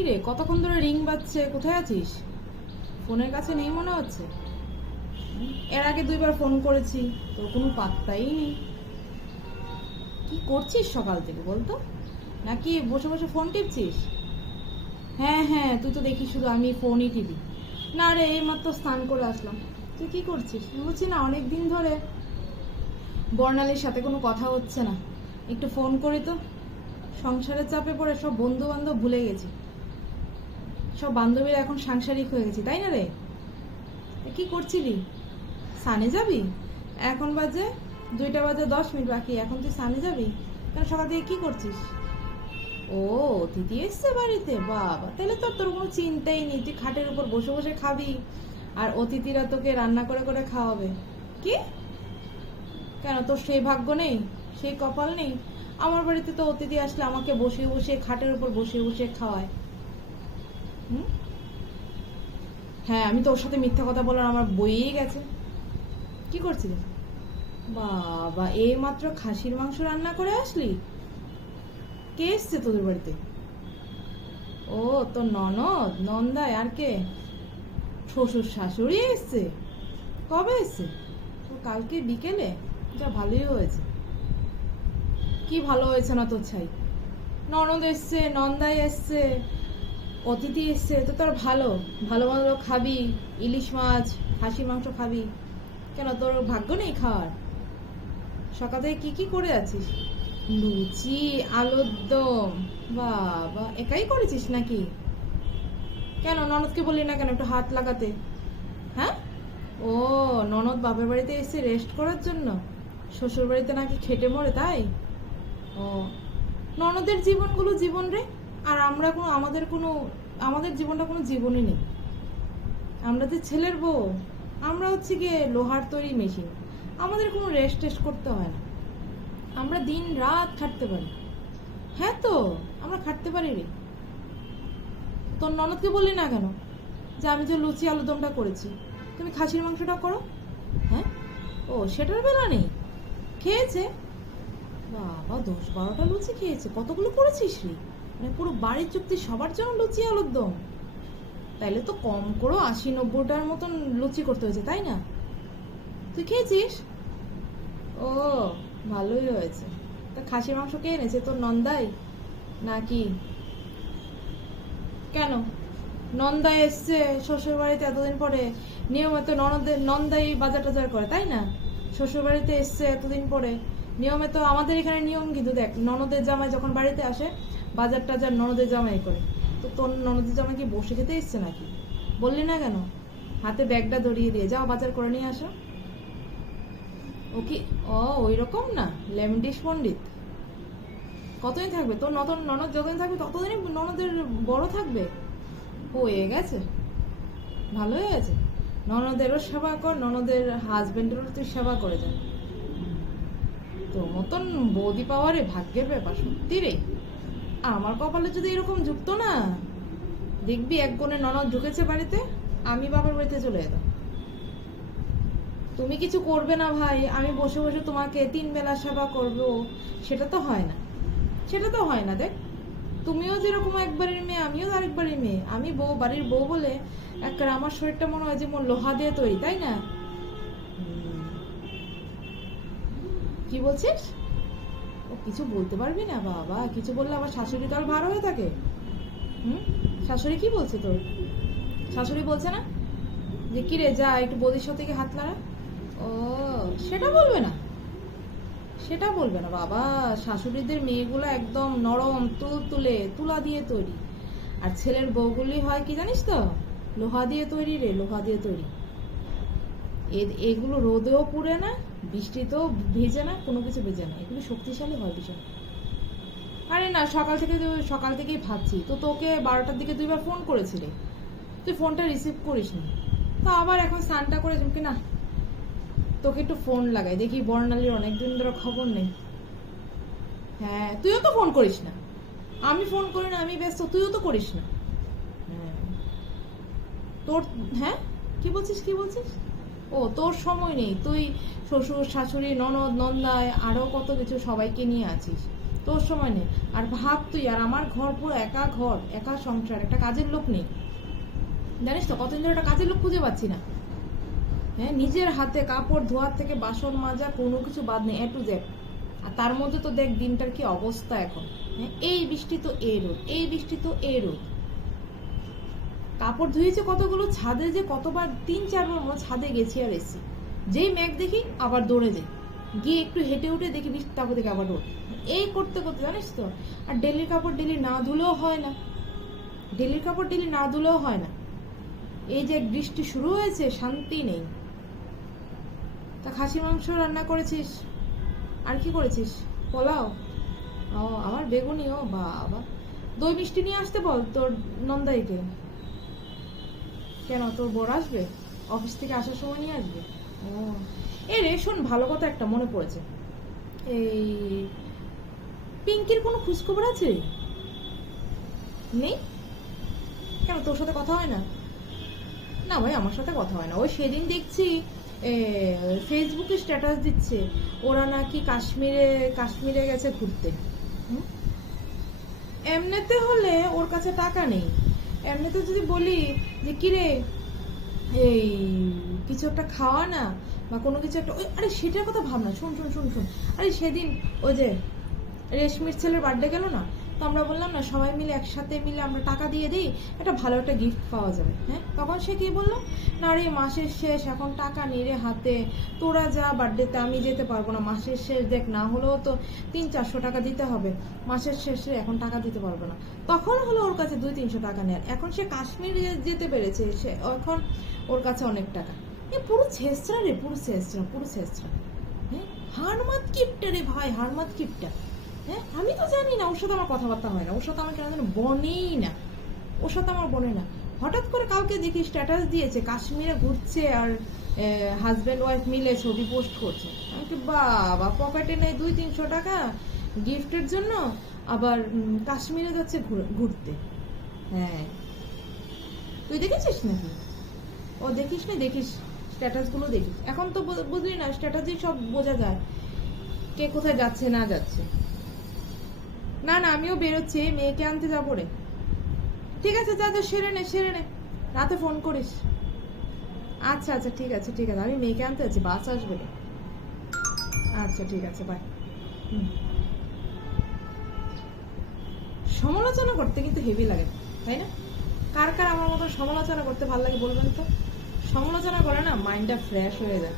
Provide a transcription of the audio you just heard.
কি রে, কতক্ষণ ধরে রিং বাজছে, কোথায় আছিস? ফোনের কাছে নেই মনে হচ্ছে। এর আগে 2বার ফোন করেছি, তোর কোনো পাত্তাই নেই। কি করছিস সকাল থেকে বলতো? নাকি বসে বসে ফোন টিপছিস? হ্যাঁ হ্যাঁ, তুই তো দেখিস শুধু আমি ফোনই টিপি। না রে, এইমাত্র স্নান করে আসলাম। তুই কি করছিস? আমি বলছি না, অনেক দিন ধরে বর্ণালীর সাথে কোনো কথা হচ্ছে না, একটু ফোন করি তো। সংসারের চাপে পড়ে সব বন্ধু বান্ধব ভুলে গেছি, সব বান্ধবীরা এখন সাংসারিক হয়ে গেছি, তাই না রে? কি করছিলি? সানে যাবি? এখন বাজে 2টা বাজে 10 মিনিট বাকি, এখন তুই সানে যাবি? কারণ সকাল থেকে কি করছিস? ও, অতিথি এসছে বাড়িতে, বাবা, তাহলে তো তোর কোনো চিন্তাই নেই, তুই খাটের উপর বসে বসে খাবি আর অতিথিরা তোকে রান্না করে করে খাওয়াবে। কি? কেন, তোর সেই ভাগ্য নেই, সেই কপাল নেই? আমার বাড়িতে তো অতিথি আসলে আমাকে বসিয়ে বসিয়ে খাটের উপর বসিয়ে বসিয়ে খাওয়ায়। হুম, হ্যাঁ, আমি তো ওর সাথে মিথ্যা কথা বলার আমার বইয়েই গেছে। কি করছিস? বাবা, এই মাত্র খাসির মাংস রান্না করে আসলি? কে এসছে তোদের বাড়িতে? ও, তোর ননদ নন্দায়, আর কে? শ্বশুর শাশুড়ি এসছে? কবে এসছে? তো কালকে বিকেলে? যা, ভালোই হয়েছে। কি ভালো হয়েছে না তোর ছাই? ননদ এসছে, নন্দাই এসছে, অতিথি এসছে, তো তোর ভালো ভালো ভালো খাবি, ইলিশ মাছ, খাসির মাংস খাবি। কেন, তোর ভাগ্য নেই খাওয়ার? সকাল থেকে কি কি করে আছিস? লুচি, আলুর দম, বাবা, একাই করেছিস নাকি? কেন, ননদকে বললি না কেন একটু হাত লাগাতে? হ্যাঁ, ও, ননদ বাপের বাড়িতে এসে রেস্ট করার জন্য, শ্বশুর বাড়িতে নাকি খেটে মরে, তাই? ও, ননদের জীবনগুলো জীবন রে, আর আমরা কোনো আমাদের জীবনটা কোনো জীবনই নেই। আমরা যে ছেলের বউ, আমরা হচ্ছে গিয়ে লোহার তৈরি মেশিন। আমাদের কোনো রেস্ট টেস্ট করতে হয় না, আমরা দিন রাত খাটতে পারি। হ্যাঁ তো, আমরা খাটতে পারি রে। তোর ননদকে বললি না কেন যে আমি যে লুচি আলুদমটা করেছি, তুমি খাসির মাংসটা করো? হ্যাঁ, ও, সেটার বেলা নেই? খেয়েছে? বাবা, 10-12টা লুচি খেয়েছে। কতগুলো করেছিস রে? মানে পুরো বাড়ির চুক্তি সবার জন্য লুচি আলুর দম? তাইলে তো কম করো 80-90টার মতন লুচি করতে হয়েছে, তাই না? তুই খেয়েছিস? ও, ভালোই হয়েছে। তা খাসির মাংস কে এনেছে, তোর নন্দাই নাকি? কেন, নন্দাই এসছে শ্বশুর বাড়িতে এতদিন পরে, নিয়মিত নন্দাই বাজার টাজার করে, তাই না? শ্বশুর বাড়িতে এসছে এতদিন পরে, নিয়মে তো আমাদের এখানে নিয়ম, কিন্তু দেখ, ননদের জামাই যখন বাড়িতে আসে বাজার টাজার ননদের জামাই করে। তো তোর ননদের জামাই কি বসে খেতে এসছে নাকি? বললি না কেন? হাতে ব্যাগটা ধরিয়ে দিয়ে যাও, বাজার করে নিয়ে আসো। ও কি, ও, ওই রকম না, লেমডিশ পণ্ডিত। কতদিন থাকবে তোর নতুন ননদ? যতদিন থাকবে ততদিনই ননদের বড় থাকবে। হয়ে গেছে, ভালো হয়ে গেছে। ননদেরও সেবা কর, ননদের হাজবেন্ডেরও তুই সেবা করে যা। তোর মতন বৌদি পাওয়ারে ভাগ্যের ব্যাপার, সত্যি রে। আমার কপালে যদি এরকম যুক্ত না, দেখবি এক কোণে ননদ ঢুকেছে বাড়িতে, আমি বাবার বাড়িতে চলে যেতাম। তুমি কিছু করবে না ভাই, আমি বসে বসে তোমাকে 3 বেলা সেবা করবো, সেটা তো হয় না। সেটা তো হয় না, দেখ, তুমিও যেরকম একবারের মেয়ে, আমিও আরেক বাড়ির মেয়ে। আমি বউ, বাড়ির বউ বলে একবার আমার শরীরটা মনে হয় যে মোর লোহা দিয়ে তৈরি, তাই না? কি বলছিস? ও, কিছু বলতে পারবি না? বাবা, কিছু বললে আবার শাশুড়ি দল ভার হয়ে থাকে। হুম, শাশুড়ি কি বলছে তোর? শাশুড়ি বলছে না যে কি রে, যা একটু বৌদির সাথে গিয়ে হাত লাগা? ও, সেটা বলবে না, সেটা বলবে না বাবা। শাশুড়িদের মেয়েগুলো একদম নরম, তুলতুলে, তুলা দিয়ে তৈরি। আর ছেলের বউগুলি হয় কি জানিস তো? লোহা দিয়ে তৈরি রে, লোহা দিয়ে তৈরি। এগুলো রোদেও পুড়ে না, বৃষ্টিতেও ভেজে না, কোনো কিছু ভেজে না, এগুলো শক্তিশালী হয় ভীষণ। আরে না, সকাল থেকেই ভাবছি তো, তোকে 12টার দিকে 2বার ফোন করেছিলে, তুই ফোনটা রিসিভ করিস নি। তো আবার এখন স্নানটা করে কি না, তোকে একটু ফোন লাগাই দেখি, বর্ণালীর অনেকদিন ধরে খবর নেই। হ্যাঁ, তুইও তো ফোন করিস না। আমি ফোন করি না, আমি ব্যস্ত, তুইও তো করিস না। হ্যাঁ, তোর, হ্যাঁ, কি বলছিস কি বলছিস? ও, তোর সময় নেই, তুই শ্বশুর শাশুড়ি ননদ নন্দায় আরো কত কিছু সবাইকে নিয়ে আছিস। তোর সময় নেই। আর ভাব তুই, আর আমার ঘর পুরো একা ঘর, একা সংসার, একটা কাজের লোক নেই, জানিস তো কতদিন ধরে একটা কাজের লোক খুঁজে পাচ্ছি না। হ্যাঁ, নিজের হাতে কাপড় ধোয়ার থেকে বাসন মাজা কোনো কিছু বাদ নেই, এ টু জেড। আর তার মধ্যে তো দেখ দিনটার কি অবস্থা এখন। হ্যাঁ, এই বৃষ্টি তো এই রোদ, এই বৃষ্টি তো এই রোদ। কাপড় ধুয়েছে কতগুলো, ছাদে যে কতবার 3-4 বার ছাদে গেছি আর এসি, যেই ম্যাগ দেখি আবার দৌড়ে যাই, গিয়ে একটু হেঁটে উঠে দেখি বৃষ্টি, তারপর দেখে আবার রোদ। এই করতে করতে জানিস তো, আর ডেলির কাপড় ডেলি না ধুলেও হয় না, ডেলির কাপড় ডেলি না ধুলেও হয় না। এই যে বৃষ্টি শুরু হয়েছে, শান্তি নেই। তা খাসি মাংস রান্না করেছিস? আর কি করেছিস? পোলাও? ও আমার বেগুনি, ও বাবা। দই মিষ্টি নিয়ে আসতে বল তোর নন্দাইকে। কেন, তোর বর আসবে? অফিস থেকে আসার সময় নিয়ে আসবে? ও এই রে, শোন, ভালো কথা একটা মনে পড়েছে। এই পিঙ্কির কোনো খোঁজখবর আছে? নেই? কেন, তোর সাথে কথা হয় না? না ভাই, আমার সাথে কথা হয় না। ওই সেদিন দেখছি ফেসবুকে স্ট্যাটাস দিচ্ছে ওরা নাকি কাশ্মীরে কাশ্মীরে গেছে ঘুরতে। এমনিতে হলে ওর কাছে টাকা নেই, এমনিতে যদি বলি যে কিরে এই কিছু একটা খাওয়া না, বা কোনো কিছু একটা, ওই আরে সেটার কথা ভাবনা, শুন শুন শুন শুন। আরে সেদিন ওই যে রেশমির ছেলের বার্থডে গেল না, তো আমরা বললাম না সবাই মিলে একসাথে মিলে আমরা টাকা দিয়ে দিই, একটা ভালো একটা গিফট পাওয়া যাবে। হ্যাঁ, তখন সে কি বললো, না রে মাসের শেষ, এখন টাকা নেই রে হাতে, তোরা যা বার্থডেতে, আমি যেতে পারবো না, মাসের শেষ দেখ, না হলেও তো 300-400 টাকা দিতে হবে, মাসের শেষে এখন টাকা দিতে পারবো না। তখন হলো ওর কাছে 200-300 টাকা নেয়, এখন সে কাশ্মীর যেতে পেরেছে, সে এখন ওর কাছে অনেক টাকা। এ পুরো ছেঁচড়া রে, পুরো ছেঁচড়া, পুরো ছেঁচড়া। হ্যাঁ, হারমাত কিপটা রে ভাই, হারমাত কিপটা। হ্যাঁ, আমি তো জানি না, ওর সাথে আমার কথাবার্তা হয় না, ওর সাথে আমার কেন যেন বনেই না, ওর সাথে আমার বনে না। হঠাৎ করে কালকে দেখি স্ট্যাটাস দিয়েছে কাশ্মীরে ঘুরছে, আর হাজব্যান্ড ওয়াইফ মিলে ছবি পোস্ট করছে। আমি কি বাবা, পকেটে নেই 200-300 টাকা গিফটের জন্য, আবার কাশ্মীরে যাচ্ছে ঘুরতে। হ্যাঁ, তুই দেখেছিস নাকি? ও দেখিস না, দেখিস স্ট্যাটাসগুলো দেখিস। এখন তো বুঝলি না, স্ট্যাটাসই সব বোঝা যায় কে কোথায় যাচ্ছে না যাচ্ছে। না না, আমিও বেরোচ্ছি, মেয়েকে আনতে যাবো রে। ঠিক আছে, যা যা, সেরে নে সেরে নে, রাতে ফোন করিস। আচ্ছা আচ্ছা, ঠিক আছে ঠিক আছে, আমি মেয়েকে আনতে যাচ্ছি, বাস আসবে রে। আচ্ছা ঠিক আছে, বাই। সমালোচনা করতে কিন্তু হেভি লাগে, তাই না? কার কার আমার মতো সমালোচনা করতে ভালো লাগে বলবেন তো? সমালোচনা করে না মাইন্ডটা ফ্রেশ হয়ে যায়।